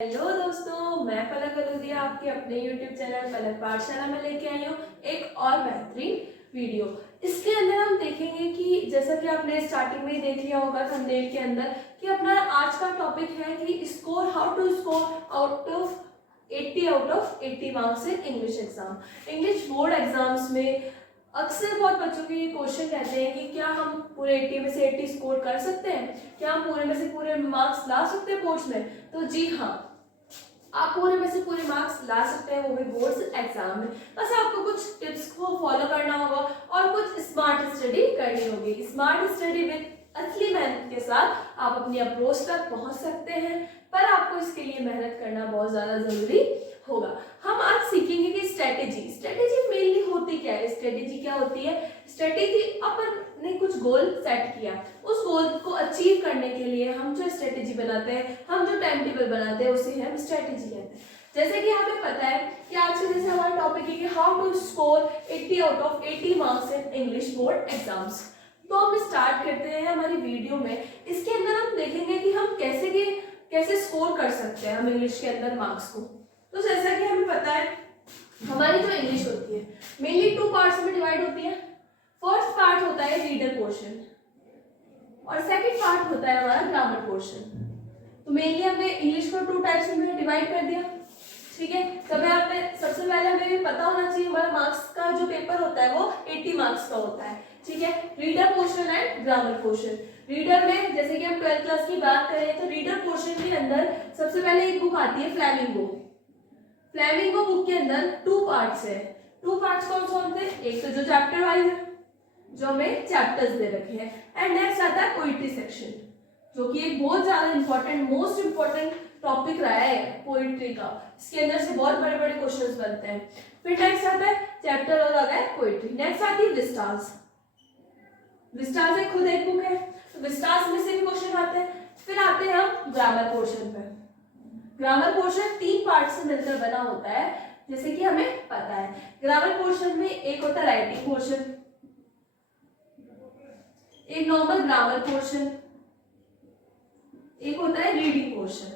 Hello दोस्तों, मैं पलक गलूदिया आपके अपने YouTube चैनल पलक पाठशाला में लेके आई हूँ एक और बेहतरीन वीडियो। इसके अंदर हम देखेंगे कि जैसा कि आपने स्टार्टिंग में ही देख लिया होगा थंबनेल के अंदर कि अपना आज का टॉपिक है कि score how to score out of 80 marks in English exam. English board exams में अक्सर बहुत बच्चों के ये क्वेश्चन रहते हैं कि क्या हम पूरे 80 में से 80 स्कोर कर सकते हैं, क्या हम पूरे में से पूरे मार्क्स ला सकते हैं बोर्ड्स में। तो जी हाँ, आप पूरे में से पूरे मार्क्स ला सकते हैं, वो भी बोर्ड्स एग्जाम में। बस आपको कुछ टिप्स को फॉलो करना होगा और कुछ स्मार्ट स्टडी करनी होगी। स्मार्ट स्टडी विद असली मेहनत के साथ आप अपनी अप्रोच तक पहुंच सकते हैं, पर आपको इसके लिए मेहनत करना बहुत ज्यादा जरूरी होगा। हम आज सीखेंगे कि स्ट्रेटेजी मेनली होती क्या है। स्ट्रेटेजी क्या होती है? स्ट्रेटेजी अपन ने कुछ गोल सेट किया, उस गोल को अचीव करने के लिए हम जो स्ट्रेटेजी बनाते हैं, हम जो टाइम टेबल बनाते हैं, उसे हम स्ट्रेटेजी कहते हैं। जैसे कि हमें पता है कि आज से जैसे हमारा टॉपिक है कि how to score 80 out of 80 marks in English board exams. तो हम स्टार्ट करते हैं हमारी वीडियो में। इसके अंदर हम देखेंगे कि हम कैसे स्कोर कर सकते हैं हम इंग्लिश के अंदर मार्क्स को। तो जैसा कि हमें पता है हमारी जो इंग्लिश होती है मेनली 2 पार्ट्स में डिवाइड होती है। फर्स्ट पार्ट होता है रीडर पोर्शन और सेकंड पार्ट होता है हमारा ग्रामर पोर्शन। तो मेनली हमने इंग्लिश को 2 टाइप्स में डिवाइड कर दिया, ठीक है। सबसे पहले हमें भी पता होना चाहिए हमारा मार्क्स का जो पेपर होता है वो 80 मार्क्स का होता है, ठीक है। Reader portion and grammar portion. Reader में जैसे कि हम 12th क्लास की बात करें तो रीडर पोर्शन के अंदर सबसे पहले एक बुक आती है फ्लेमिंगो बुक के अंदर 2 पार्ट्स है। 2 पार्ट्स कौन कौन से? एक तो जो चैप्टर वाइज है, जो हमें चैप्टर्स दे रखे हैं, एंड नेक्स्ट आता है पोइट्री सेक्शन, जो कि एक बहुत ज्यादा इंपॉर्टेंट मोस्ट इंपॉर्टेंट टॉपिक रहा है पोइट्री का। इसके अंदर से बहुत बड़े बड़े क्वेश्चंस बनते हैं। फिर नेक्स्ट आता है चैप्टर और आता है पोइट्री। नेक्स्ट आती है विस्टार्स एक खुद एक बुक है, तो विस्टार्स में से भी क्वेश्चन आते हैं। फिर आते हैं हम ग्रामर पोर्शन पे। ग्रामर पोर्शन 3 पार्ट से मिलकर बना होता है, जैसे कि हमें पता है। ग्रामर पोर्शन में एक होता है राइटिंग पोर्शन, एक नॉर्मल ग्रामर पोर्शन, एक होता है रीडिंग पोर्शन,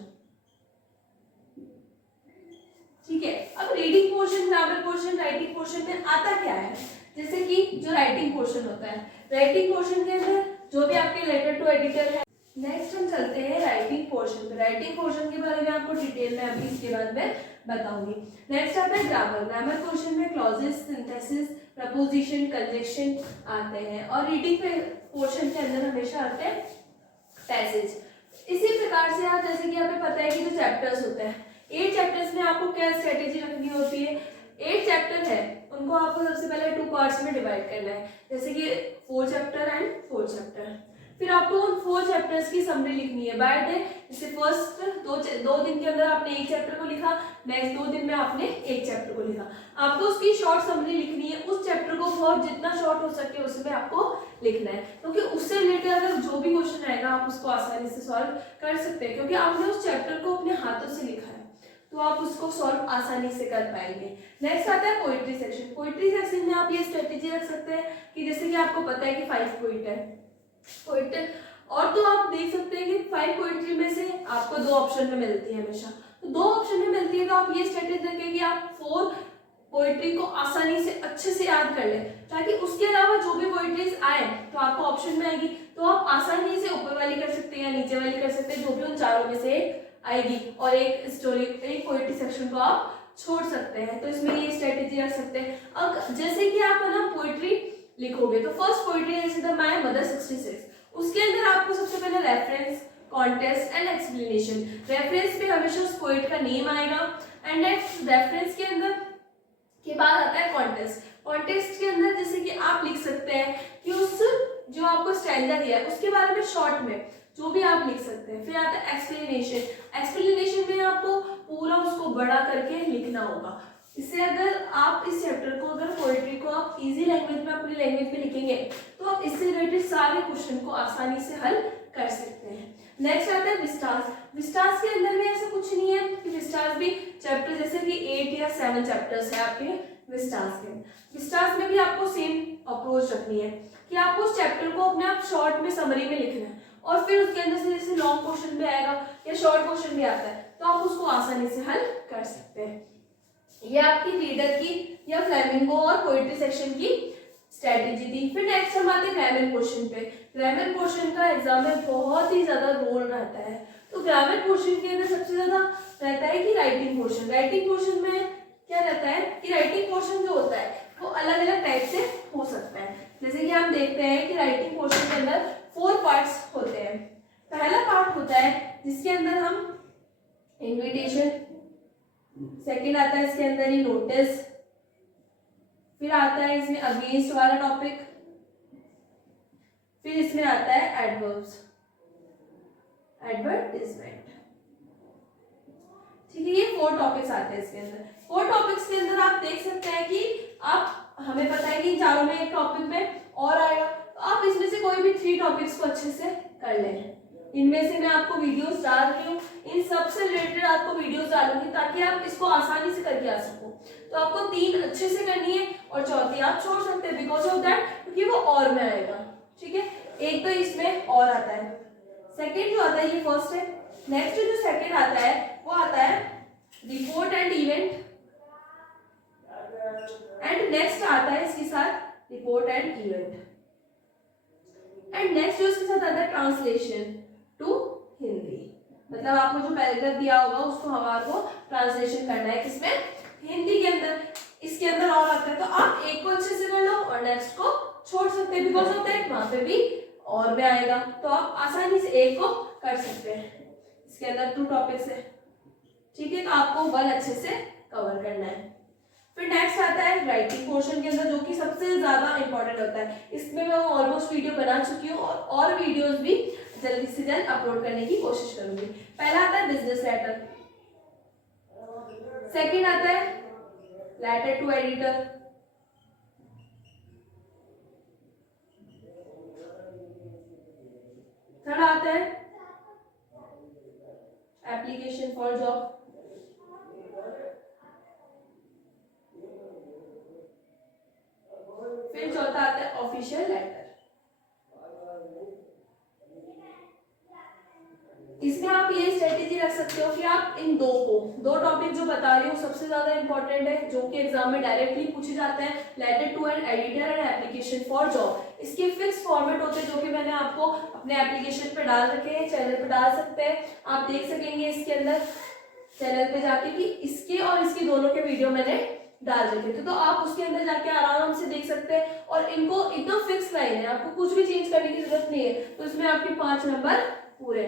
ठीक है। अब reading portion, grammar portion, writing portion में आता क्या है? जैसे कि जो राइटिंग पोर्शन होता है, राइटिंग पोर्शन के अंदर जो भी आपके लेटर टू एडिटर है। नेक्स्ट हम चलते हैं राइटिंग पोर्शन पे। राइटिंग पोर्शन के बारे में आपको डिटेल में अभी इसके बाद में बताऊंगी। नेक्स्ट आता है ग्रामर पोर्शन में क्लॉजेस, सिंथेसिस, प्रपोजिशन, कंजक्शन आते हैं, और रीडिंग पोर्शन के अंदर हमेशा आते हैं पैसेज। इसी प्रकार से आप जैसे कि हमें पता है कि जो चैप्टर्स होते हैं 8 चैप्टर्स में आपको क्या स्ट्रेटेजी रखनी होती है। 8 चैप्टर है, उनको आपको सबसे पहले 2 पार्ट्स में डिवाइड करना है, जैसे कि 4 चैप्टर एंड 4 चैप्टर। फिर आपको उन 4 चैप्टर्स की समरी लिखनी है बाय डे। जैसे फर्स्ट 2 दिन के अंदर आपने 1 चैप्टर को लिखा, नेक्स्ट 2 दिन में आपने 1 चैप्टर को लिखा। आपको उसकी शॉर्ट समरी लिखनी है, उस चैप्टर को बहुत जितना शॉर्ट हो सके उसमें आपको लिखना है, क्योंकि उससे रिलेटेड अगर जो भी क्वेश्चन आएगा आप उसको आसानी से सॉल्व कर सकते हैं, क्योंकि आपने उस चैप्टर को अपने हाथों से लिखा है, तो आप उसको सॉल्व आसानी से कर पाएंगे। नेक्स्ट आता है पोइट्री सेक्शन। पोइट्री सेक्शन में आप ये स्ट्रेटेजी रख सकते हैं कि जैसे कि आपको पता है कि 5 पोइट है और तो आप देख सकते हैं कि 5 पोइट्री में से आपको 2 ऑप्शन में मिलती है हमेशा। तो 2 ऑप्शन में मिलती है तो आप ये स्ट्रेटेजी रखें कि आप 4 पोइट्री को आसानी से अच्छे से याद कर लें, ताकि उसके अलावा जो भी पोइट्रीज आए तो आपको ऑप्शन में आएगी, तो आप आसानी से ऊपर वाली कर सकते हैं या नीचे वाली कर सकते हैं, जो भी उन चारों में से आएगी, और एक पोइट्री सेक्शन को आप छोड़ सकते हैं। तो इसमें ये स्ट्रेटेजी रख सकते हैं। अब जैसे कि आप ना पोइट्री लिखोगे तो फर्स्ट पोइट्री है जैसे माय मदर 66, उसके अंदर आपको सबसे पहले reference, context and explanation. Reference पे हमेशा उस पोइट का नेम आएगा, एंड नेक्स्ट रेफरेंस के अंदर के बाद आता है कॉन्टेक्स्ट। कॉन्टेक्स्ट के अंदर जैसे कि आप लिख सकते हैं कि उस जो आपको स्टैंजा दिया है उसके बारे में शॉर्ट में जो भी आप लिख सकते हैं। फिर आता है एक्सप्लेनेशन में आपको पूरा उसको बड़ा करके लिखना होगा। इससे अगर आप इस चैप्टर को, अगर पोएट्री को आप इजी लैंग्वेज में, अपनी लैंग्वेज में लिखेंगे तो आप इससे रिलेटेड सारे क्वेश्चन को आसानी से हल कर सकते हैं। नेक्स्ट आता है विस्टार्स के अंदर भी ऐसा कुछ नहीं है कि विस्टार्स भी चैप्टर जैसे कि 8 या 7 चैप्टर्स है आपके विस्टार्स में भी आपको सेम अप्रोच रखनी है कि आपको उस चैप्टर को अपने आप शॉर्ट में समरी में लिखना है, और फिर उसके अंदर से जैसे लॉन्ग क्वेश्चन भी आएगा या शॉर्ट क्वेश्चन भी आता है तो आप उसको आसानी से हल कर सकते हैं। ये आपकी रीडर की या फ्लेमिंगो और पोएट्री सेक्शन की स्ट्रेटेजी थी। फिर नेक्स्ट हम आते हैं ग्रामर पोर्शन पे। ग्रामर पोर्शन का एग्जाम में बहुत ही ज्यादा रोल रहता है। तो ग्रामर पोर्शन के अंदर सबसे ज्यादा रहता है कि राइटिंग पोर्शन। राइटिंग पोर्शन में क्या रहता है कि राइटिंग पोर्शन जो होता है वो अलग अलग टाइप से हो सकता है। जैसे कि हम देखते हैं कि राइटिंग पोर्शन के अंदर 4 पार्ट्स होते हैं। पहला पार्ट होता है जिसके अंदर हम इन्विटेशन, सेकंड आता है इसके अंदर ही नोटिस, फिर आता है इसमें अगेंस्ट वाला टॉपिक, फिर इसमें आता है एडवर्ब्स, एडवर्टाइजमेंट। ठीक है, ये 4 टॉपिक्स आते हैं इसके अंदर। 4 टॉपिक्स के अंदर आप देख सकते हैं कि आप, हमें पता है कि चारों में एक टॉपिक में और आएगा, तो आप इसमें से कोई भी 3 टॉपिक्स को अच्छे से कर लें। इनमें से मैं आपको वीडियोस डाल रही हूँ, इन सब से रिलेटेड आपको वीडियोस डालूंगी ताकि आप इसको आसानी से करके आ सको। तो आपको 3 अच्छे से करनी है और चौथी आप छोड़ सकते हैं बिकॉज ऑफ दैट, क्योंकि वो और में आएगा। ठीक है, एक तो इसमें और आता है, सेकेंड जो आता है ये फर्स्ट है। नेक्स्ट जो सेकेंड आता है वो आता है report and event, and next आता है इसके साथ report and event, and next जो इसके साथ आता है ट्रांसलेशन टू हिंदी। मतलब आपको जो पैराग्राफ दिया होगा उसको हमारे को ट्रांसलेशन करना है किसमें, हिंदी के अंदर। इसके अंदर और आता है, तो आप एक को अच्छे से कर लो और नेक्स्ट को छोड़ सकते हैं बिकॉज ऑफ दैट वहां पे भी और में आएगा, तो आप आसानी से एक को कर सकते हैं। इसके अंदर 2 टॉपिक्स है। ठीक है, तो आपको 1 अच्छे से कवर करना है। फिर नेक्स्ट आता है राइटिंग पोर्शन के अंदर, जो कि सबसे ज्यादा इंपॉर्टेंट होता है। इसमें मैं ऑलमोस्ट वीडियो बना चुकी हूँ और वीडियोस भी जल्दी से जल्द अपलोड करने की कोशिश करूंगी। पहला आता है बिजनेस लेटर, सेकंड आता है लेटर टू एडिटर, थर्ड आता है एप्लीकेशन फॉर जॉब, फिर चौथा आता है ऑफिशियल लेटर। इसमें आप ये स्ट्रेटेजी रख सकते हो कि आप इन 2 टॉपिक जो बता रही हूँ सबसे ज्यादा इंपॉर्टेंट है, जो कि एग्जाम में डायरेक्टली पूछे जाते हैं, letter to an editor and application for job. इसके फिक्स फॉर्मेट होते हैं जो कि मैंने आपको अपने एप्लीकेशन पे डाल रखे हैं, चैनल पे डाल सकते हैं, आप देख सकेंगे इसके अंदर चैनल पे जाके कि इसके और इसके दोनों के वीडियो मैंने डाल रखे थे, तो आप उसके अंदर जाके आराम से देख सकते हैं। और इनको एकदम फिक्स लाइन है, आपको कुछ भी चेंज करने की जरूरत नहीं है, तो इसमें आपके 5 नंबर पूरे।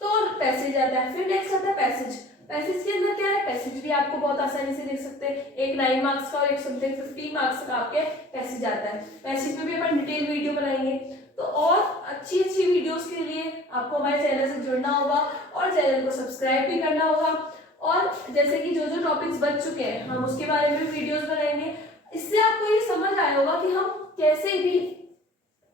तो पैसेज आता है, फिर नेक्स्ट आता है पैसेज। पैसेज के अंदर क्या है, पैसेज भी आपको बहुत आसानी से देख सकते हैं। एक 9 मार्क्स का और एक समथिंग 15 मार्क्स का आपके पैसेज आता है। पैसेज में भी अपन डिटेल वीडियो बनाएंगे। तो और अच्छी वीडियोस के लिए आपको हमारे चैनल से जुड़ना होगा और चैनल को सब्सक्राइब भी करना होगा। और जैसे कि जो टॉपिक्स बच चुके हैं हम उसके बारे में वीडियोस बनाएंगे। इससे आपको ये समझ आया होगा कि हम कैसे भी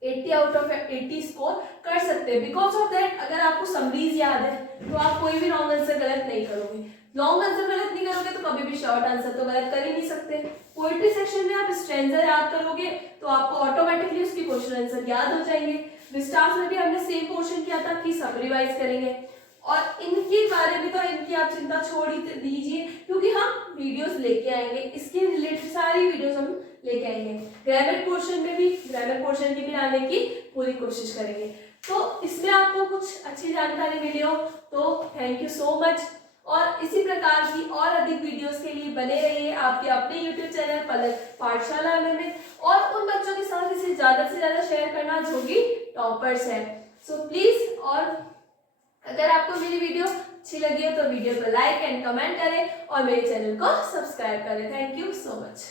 80 आउट ऑफ 80 स्कोर कर सकते हैं। बिकॉज ऑफ दैट अगर आपको समरीज याद है तो आप कोई भी रॉन्ग आंसर गलत नहीं करोगे। लॉन्ग आंसर गलत नहीं करोगे तो कभी भी शॉर्ट आंसर तो गलत कर ही नहीं सकते। पोएट्री सेक्शन में आप स्ट्रेंजर याद करोगे तो आपको ऑटोमेटिकली उसकी क्वेश्चन आंसर याद हो जाएंगे। विस्टार्स में भी हमने सेम पोर्शन किया था कि सब रिवाइज करेंगे, और इनके बारे में तो इनकी आप चिंता छोड़ ही दीजिए क्योंकि हम वीडियोस लेके आएंगे, इसके रिलेटेड सारी वीडियोस हम लेके आएंगे। ग्रामर पोर्शन में भी ग्रामर पोर्शन की भी लाने की पूरी कोशिश करेंगे। तो इसमें आपको कुछ अच्छी जानकारी मिली हो तो थैंक यू सो मच। और इसी प्रकार की और अधिक वीडियोस के लिए बने रहिए आपके अपने यूट्यूब चैनल पलक पाठशाला में, और उन बच्चों के साथ इसे ज्यादा से ज्यादा शेयर करना जो कि टॉपर्स है। सो प्लीज, और अगर आपको मेरी वीडियो अच्छी लगी हो तो वीडियो को लाइक एंड कमेंट करें और मेरे चैनल को सब्सक्राइब करें। Thank you so much.